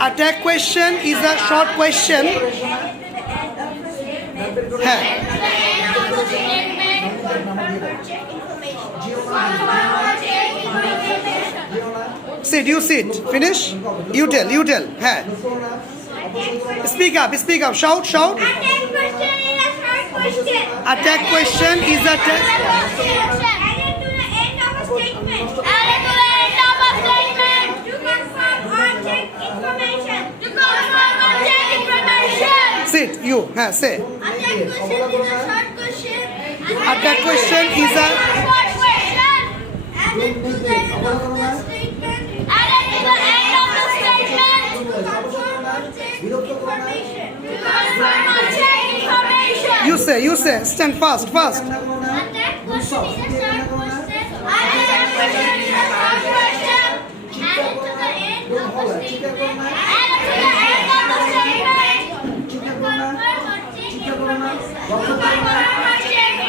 Attack question is a short question. হ্যাঁ, sit, you sit, finish, you tell, হ্যাঁ, speak up, shout. Attack question is a sit, you, হ্যাঁ, say. Attack question is a you say, stand fast. Attack question is a short question. Attack question is a short question. Added to the end of the statement. Added to the end of the statement. To confirm or change information.